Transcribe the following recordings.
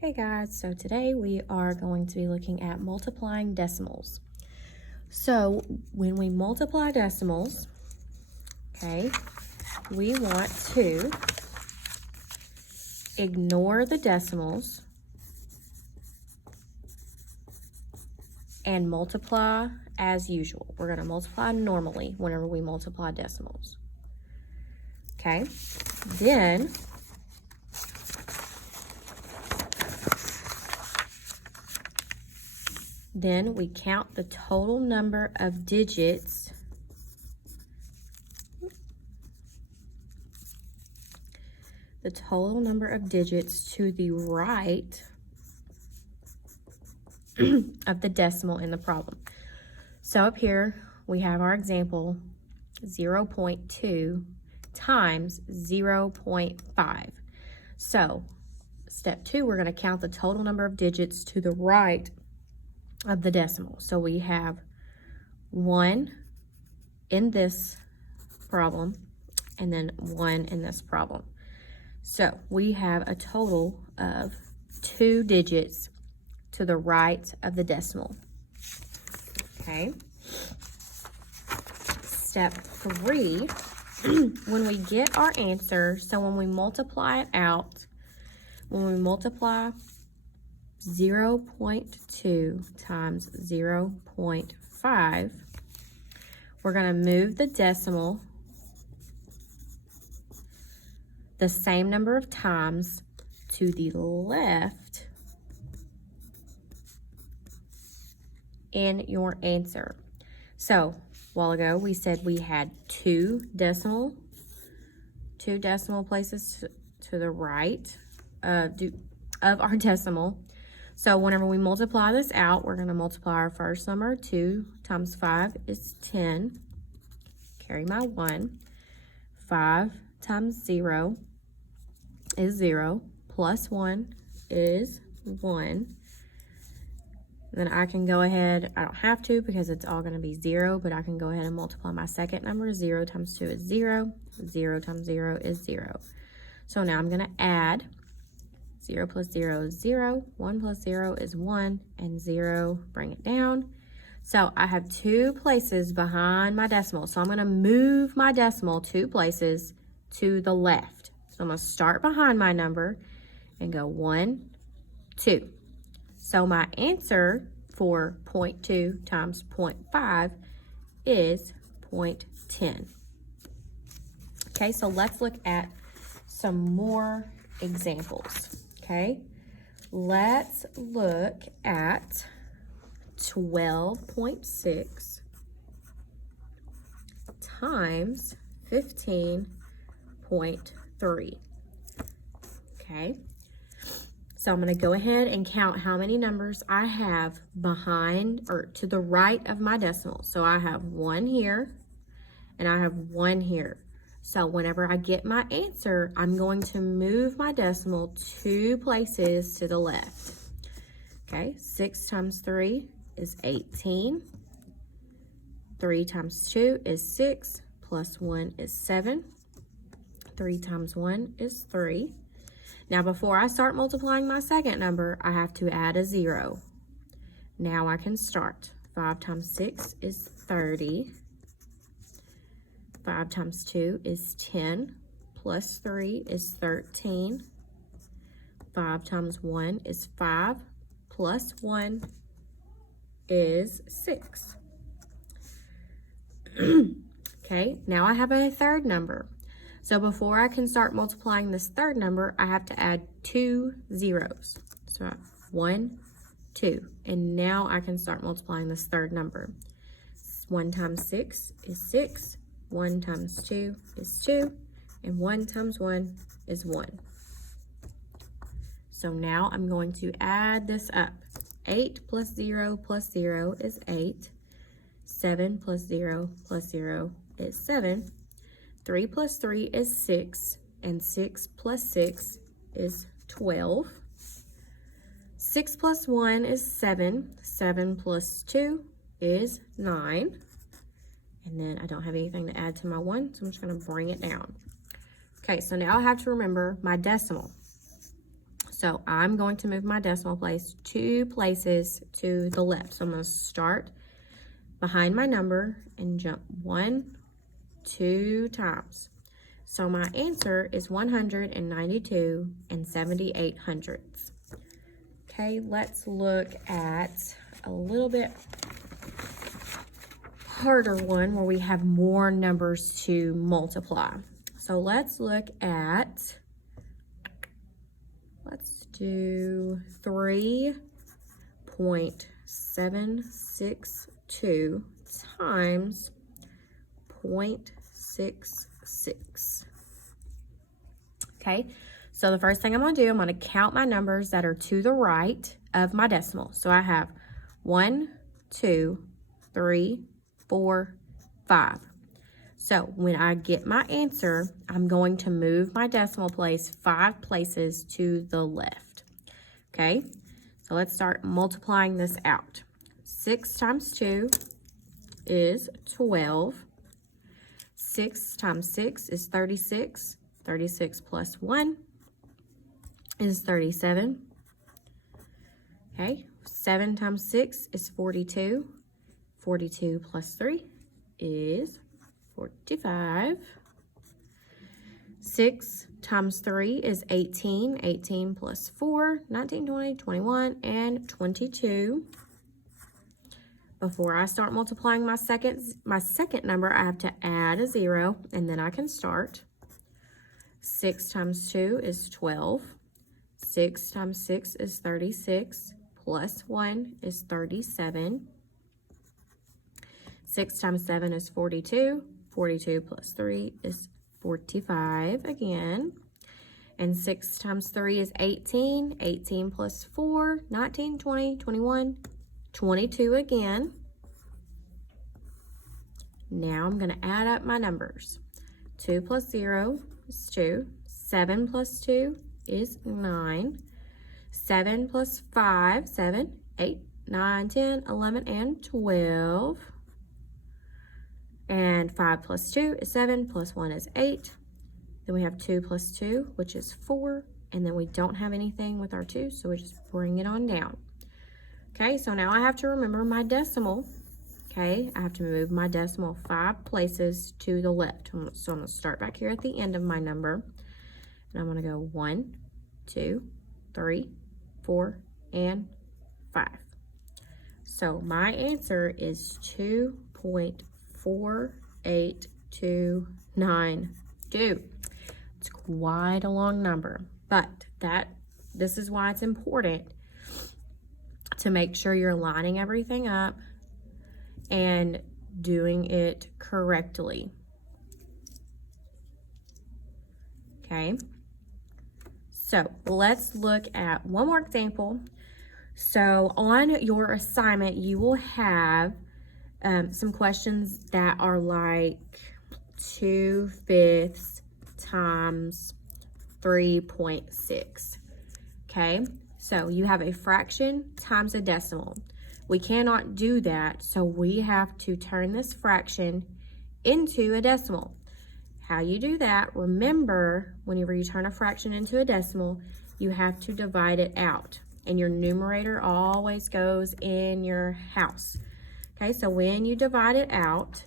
Hey guys, so today we are going to be looking at multiplying decimals. So when we multiply decimals, okay, we want to ignore the decimals and multiply as usual. We're going to multiply normally whenever we multiply decimals. Okay, Then we count the total number of digits to the right of the decimal in the problem. So up here we have our example 0.2 times 0.5. So step 2, we're going to count the total number of digits to the right of the decimal. So we have 1 in this problem and then 1 in this problem. So we have a total of 2 digits to the right of the decimal. Okay. Step 3, when we get our answer, so when we multiply it out, when we multiply 0.2 times 0.5, we're going to move the decimal the same number of times to the left in your answer. So a while ago we said we had two decimal places to the right of our decimal. So whenever we multiply this out, we're going to multiply our first number. 2 times 5 is 10. Carry my 1. 5 times 0 is 0. Plus 1 is 1. Then I can go ahead, I don't have to because it's all going to be 0, but I can go ahead and multiply my second number. 0 times 2 is 0. 0 times 0 is 0. So now I'm going to add 0 plus 0 is 0, 1 plus 0 is 1, and 0, bring it down. So I have 2 places behind my decimal. So I'm going to move my decimal 2 places to the left. So I'm going to start behind my number and go 1, 2. So my answer for 0.2 times 0.5 is 0.10. Okay, so let's look at some more examples. Okay, let's look at 12.6 times 15.3. Okay, so I'm going to go ahead and count how many numbers I have behind or to the right of my decimal. So I have 1 here and I have 1 here. So whenever I get my answer, I'm going to move my decimal 2 places to the left. Okay, 6 times 3 is 18. 3 times 2 is 6, plus 1 is 7. 3 times 1 is 3. Now before I start multiplying my second number, I have to add a 0. Now I can start. 5 times 6 is 30. 5 times 2 is 10, plus 3 is 13. 5 times 1 is 5, plus 1 is 6. Okay, now I have a third number. So before I can start multiplying this third number, I have to add 2 zeros. So 1, 2, and now I can start multiplying this third number. 1 times 6 is 6. 1 times 2 is 2, and 1 times 1 is 1. So now I'm going to add this up. 8 plus 0 is 8. 7 plus 0 is 7. 3 plus 3 is 6, and 6 plus 6 is 12. 6 plus 1 is 7. 7 plus 2 is 9. And then I don't have anything to add to my 1, so I'm just going to bring it down. Okay, so now I have to remember my decimal. So I'm going to move my decimal place 2 places to the left. So I'm going to start behind my number and jump 1, 2 times. So my answer is 192 7/8. Okay, let's look at a little bit harder one where we have more numbers to multiply. So let's look at, let's do 3.762 times 0.66. Okay, so the first thing I'm going to do, I'm going to count my numbers that are to the right of my decimal. So I have 1, 2, 3, 4, 5. So when I get my answer, I'm going to move my decimal place 5 places to the left. Okay, so let's start multiplying this out. 6 times 2 is 12. 6 times 6 is 36. 36 plus 1 is 37. Okay, 7 times 6 is 42. 42 plus 3 is 45. 6 times 3 is 18. 18 plus 4, 19, 20, 21, and 22. Before I start multiplying my second number, I have to add a 0, and then I can start. 6 times 2 is 12. 6 times 6 is 36. Plus 1 is 37. 6 times 7 is 42. 42 plus 3 is 45 again. And 6 times 3 is 18. 18 plus 4, 19, 20, 21, 22 again. Now I'm going to add up my numbers. 2 plus 0 is 2. 7 plus 2 is 9. 7 plus 5, 7, 8, 9, 10, 11, and 12. And 5 plus 2 is 7, plus 1 is 8. Then we have 2 plus 2, which is 4. And then we don't have anything with our 2, so we just bring it on down. Okay, so now I have to remember my decimal. Okay, I have to move my decimal 5 places to the left. So I'm going to start back here at the end of my number. And I'm going to go 1, 2, 3, 4, and 5. So my answer is 2.48292. It's quite a long number, but this is why it's important to make sure you're lining everything up and doing it correctly. Okay, so let's look at one more example. So on your assignment, you will have some questions that are like 2/5 times 3.6. Okay, so you have a fraction times a decimal. We cannot do that, so we have to turn this fraction into a decimal. How you do that, remember, whenever you turn a fraction into a decimal, you have to divide it out. And your numerator always goes in your house. Okay, so when you divide it out,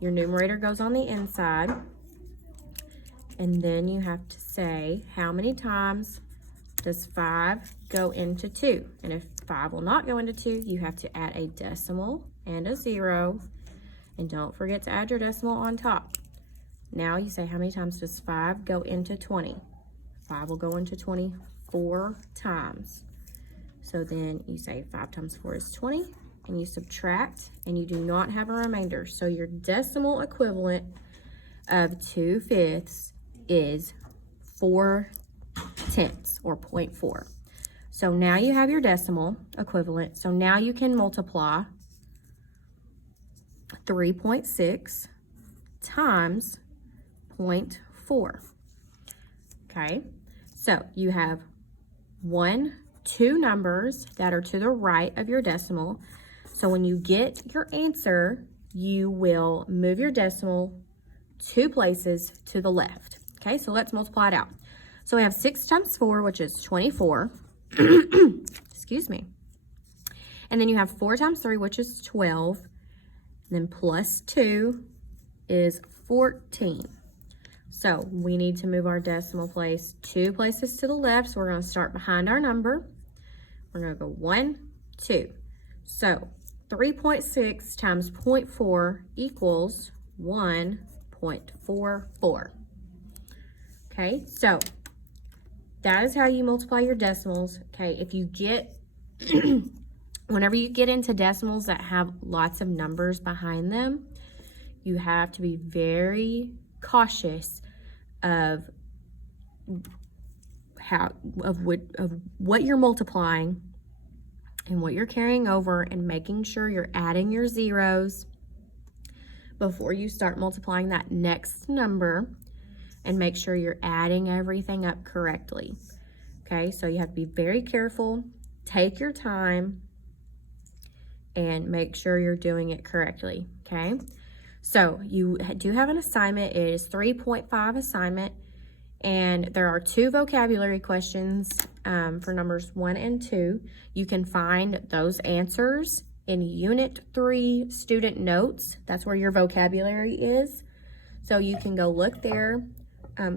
your numerator goes on the inside. And then you have to say, how many times does 5 go into 2? And if 5 will not go into 2, you have to add a decimal and a 0. And don't forget to add your decimal on top. Now you say, how many times does 5 go into 20? 5 will go into 20 4 times. So then you say 5 times 4 is 20, and you subtract, and you do not have a remainder. So your decimal equivalent of 2/5 is 4/10 or 0.4. So now you have your decimal equivalent. So now you can multiply 3.6 times 0.4. Okay, so you have 2 numbers that are to the right of your decimal. So when you get your answer, you will move your decimal 2 places to the left. Okay, so let's multiply it out. So we have 6 times 4, which is 24. Excuse me. And then you have 4 times 3, which is 12. And then plus 2 is 14. So we need to move our decimal place 2 places to the left. So we're going to start behind our number. We're going to go 1, 2. So 3.6 times 0.4 equals 1.44. Okay, so that is how you multiply your decimals. Okay, if you get, whenever you get into decimals that have lots of numbers behind them, you have to be very cautious of what you're multiplying and what you're carrying over, and making sure you're adding your zeros before you start multiplying that next number, and make sure you're adding everything up correctly. Okay, so you have to be very careful, take your time, and make sure you're doing it correctly. Okay, so you do have an assignment. It is 3.5 assignment, and there are 2 vocabulary questions for numbers 1 and 2. You can find those answers in Unit 3 student notes. That's where your vocabulary is. So you can go look there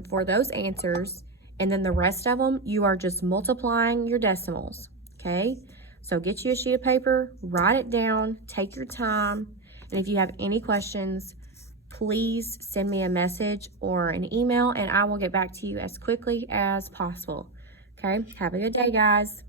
for those answers, and then the rest of them, you are just multiplying your decimals. Okay, so get you a sheet of paper, write it down, take your time, and if you have any questions, please send me a message or an email, and I will get back to you as quickly as possible. Okay, have a good day, guys.